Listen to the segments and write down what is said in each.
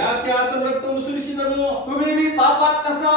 ಯಾಕೆ ಆತನ ರಕ್ತವನ್ನು ಸುರಿಸಿದನು? तुम्ही मी पापात कसं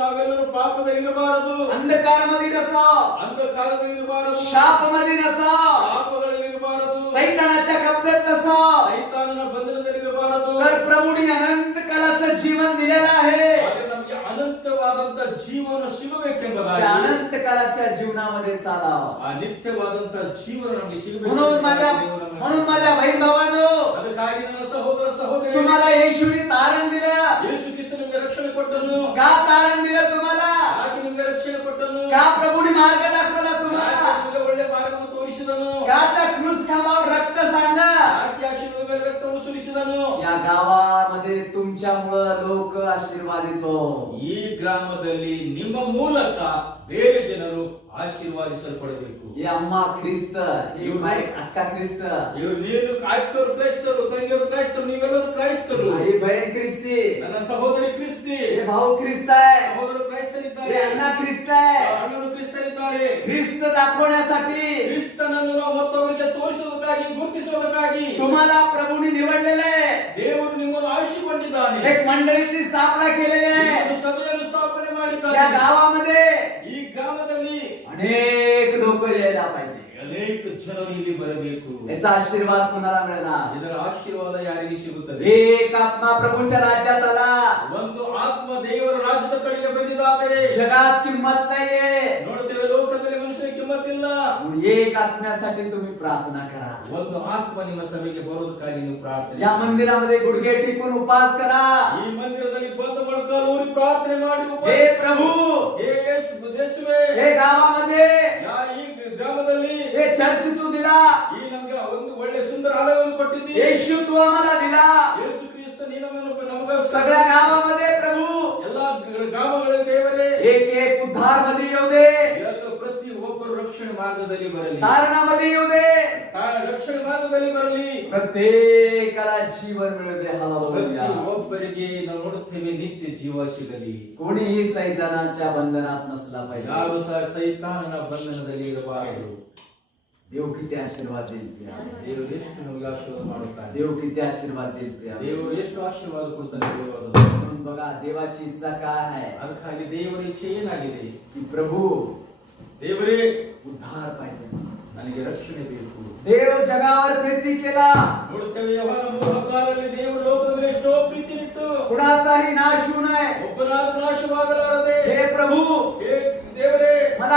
ನಾವೆಲ್ಲರೂ ಪಾಪದಲ್ಲಿ ಇರಬಾರದು, अंधकारामध्ये कसं ಅಂಧಕಾರದಲ್ಲಿ ಇರಬಾರದು, शापमध्ये कसं ಶಾಪಗಳಲ್ಲಿ ಇರಬಾರದು, सैतानाच्या कब्जात कसं ಸೈತಾನನ ಬಂಧನದಲ್ಲಿ ಇರಬಾರದು. तर प्रभूने अनंत कालाचं जीवन दिलेलं आहे. ಆದರೆ ನಮಗೆ ಅನಂತವಾದಂತ ಜೀವನ त्या ಸಿಗಬೇಕೆಂಬುದಾಗಿ अनंत कालाच्या जीवनामध्ये चालावं. ಆ ನಿತ್ಯವಾದಂತ ಜೀವನ ನಮಗೆ म्हणून माझ्या बहीण भावांनो, ಅದಕ್ಕಾಗಿ ನನ್ನ ಸಹೋದರ ಸಹೋದರಿ, तुम्हाला येशूने तारण दिलं. ಯೇಸು ಕ್ರಿಸ್ತ ನಿಮಗೆ ರಕ್ಷಣೆ ಕೊಟ್ಟನು. का तारण दिलं तुम्हाला? ಯಾಕೆ ನಿಮಗೆ ರಕ್ಷಣೆ ಕೊಟ್ಟನು? का प्रभूने मार्ग दाखवला ಯಾಕೆ तुम्हाला? ನಿಮಗೆ ಒಳ್ಳೆ ಮಾರ್ಗವನ್ನು ತೋರಿಸಿದನು? का त्या क्रूस खांबावर रक्त सांडलं? ಯಾಕೆ ಆ ಶಿಲುಬೆ ಮೇಲೆ ರಕ್ತವನ್ನು ಸುರಿಸಿದನು? या गावामध्ये तुमच्यामुळं लोक आशीर्वादित हो. ಈ ಗ್ರಾಮದಲ್ಲಿ ನಿಮ್ಮ ಮೂಲಕ ಬೇರೆ ಜನರು ಆಶೀರ್ವಾದಿಸಲ್ಪಡಬೇಕು. ही अम्मा ख्रिस्त, ही बाई अक्का ख्रिस्त, ಇವರು ನೀನು ಅಕ್ಕರು ಕ್ರೈಸ್ತರು, ತಂಗಿಯರು ಕ್ರೈಸ್ತರು, ನೀವೆಲ್ಲರೂ ಕ್ರೈಸ್ತರು. ही बहीण ख्रिस्ती, ನನ್ನ ಸಹೋದರಿ ಕ್ರಿಸ್ತಿ, हे भाऊ ख्रिस्त आहे, ಸಹೋದರರು हे ಕ್ರೈಸ್ತರಿದ್ದಾರೆ, अण्णा ख्रिस्त आहे. ಅಣ್ಣರು ಕ್ರಿಸ್ತರಿದ್ದಾರೆ. ख्रिस्त दाखवण्यासाठी ಕ್ರಿಸ್ತನನ್ನು ನಾವು ಮತ್ತೊಬ್ಬರಿಗೆ ತೋರಿಸುವುದಕ್ಕಾಗಿ, ಗುರುತಿಸುವುದಕ್ಕಾಗಿ तुम्हाला प्रभूने निवडलेले आहे. ದೇವರು ನಿಮ್ಮನ್ನು ಆಶೀರ್ವದಿಸಿದ್ದಾನೆ. एक मंडळीची स्थापना केलेली आहे. ನಿಮ್ಮನ್ನು ಸಭೆಯನ್ನು ಸ್ಥಾಪನೆ त्या ಮಾಡಿದ್ದಾನೆ. गावामध्ये ಈ ಗ್ರಾಮದಲ್ಲಿ अनेक लोक यायला पाहिजे. ಅನೇಕ ಜನರು ಇಲ್ಲಿ ಬರಬೇಕು. याचा आशीर्वाद कोणाला मिळणार? ಇದರ ಆಶೀರ್ವಾದ ಯಾರಿಗೆ ಸಿಗುತ್ತದೆ? एक आत्मा प्रभूच्या राज्यात आला. ಒಂದು ಆತ್ಮ ದೇವರ ರಾಜ್ಯದ ಕಡೆಗೆ ಬಂದಿದ್ದಾದರೆ जगात किंमत नाहीये. ನೋಡ್ತೇವೆ, ಲೋಕದಲ್ಲಿ ಮನುಷ್ಯನ ಕಿಮ್ಮತ್ತಿಲ್ಲ. म्हणून एक आत्म्यासाठी तुम्ही प्रार्थना करा. ಒಂದು ಆತ್ಮ ನಿಮ್ಮ ಸಭೆಗೆ ಬರೋದಕ್ಕಾಗಿ ನೀವು ಪ್ರಾರ್ಥನೆ या मंदिरामध्ये गुडघे टेकून उपास करा. ಈ ಮಂದಿರದಲ್ಲಿ ಬಂದು ಮೊಳಕಾಲು ಊರಿ ಪ್ರಾರ್ಥನೆ ಮಾಡಿ ಉಪವಾಸ हे प्रभू, ಹೇ ಯೇಸುವೇ, हे गावामध्ये ಈ ಗ್ರಾಮದಲ್ಲಿ हे चर्च तू दिला. ಈ ನಮಗೆ ಒಂದು ಒಳ್ಳೆ ಸುಂದರ ಆಲಯವನ್ನು ಕೊಟ್ಟಿದ್ದೀ. येशू तू आम्हाला दिला. ಯೇಸು ಕ್ರಿಸ್ತ ನೀ ನಮಗೆ सगळ्या गावामध्ये प्रभू ಎಲ್ಲಾ ಗ್ರಾಮಗಳಲ್ಲಿ ದೇವರೇ एक एक उद्धार मध्ये येऊ दे. ಎಲ್ಲ ಪ್ರತಿ ಒಬ್ಬರು ರಕ್ಷಣೆ ಮಾರ್ಗದಲ್ಲಿ ಬರಲಿ, तारणामध्ये येऊ दे. ರಕ್ಷಣೆ ಮಾರ್ಗದಲ್ಲಿ ಬರಲಿ. प्रत्येकाला जीवन मिळू दे. हालेलुया. ಒಬ್ಬರಿಗೆ ನಾವು ನೋಡುತ್ತೇವೆ ನಿತ್ಯ ಜೀವ ಸಿಗಲಿ. कोणीही सैतानाच्या बंधनात नसला पाहिजे. ಯಾರು ಸಹ ಸೈತಾನನ ಬಂಧನದಲ್ಲಿ ಇರಬಾರದು. देव किती आशीर्वाद देईल प्रिया. ದೇವರು ಎಷ್ಟು ನಮಗೆ ಆಶೀರ್ವಾದ ಮಾಡುತ್ತಾನೆ. देव किती आशीर्वाद देईल प्रिया. ದೇವರು ಎಷ್ಟು ಆಶೀರ್ವಾದ ಕೊಡ್ತಾನೆ. म्हणून बघा, देवाची इच्छा काय आहे? ಅದಕ್ಕಾಗಿ ದೇವರ ಇಚ್ಛೆ ಏನಾಗಿದೆ? की प्रभू ದೇವರೇ उद्धार पाहिजे. ನನಗೆ ರಕ್ಷಣೆ ಬೇಕು. देव जगावर प्रीती केला. ನೋಡುತ್ತೇವೆ, ಯೋಹಾನ 3:16 ದೇವರು ಲೋಕದ ಮೇಲೆ ಎಷ್ಟೋ ಪ್ರೀತಿ ಇಟ್ಟು कुणाचाही नाश होऊ नये. ಒಬ್ಬನಾದ್ರೂ ನಾಶವಾಗಲಾರದೆ. हे प्रभू, ಹೇ ದೇವರೇ, मला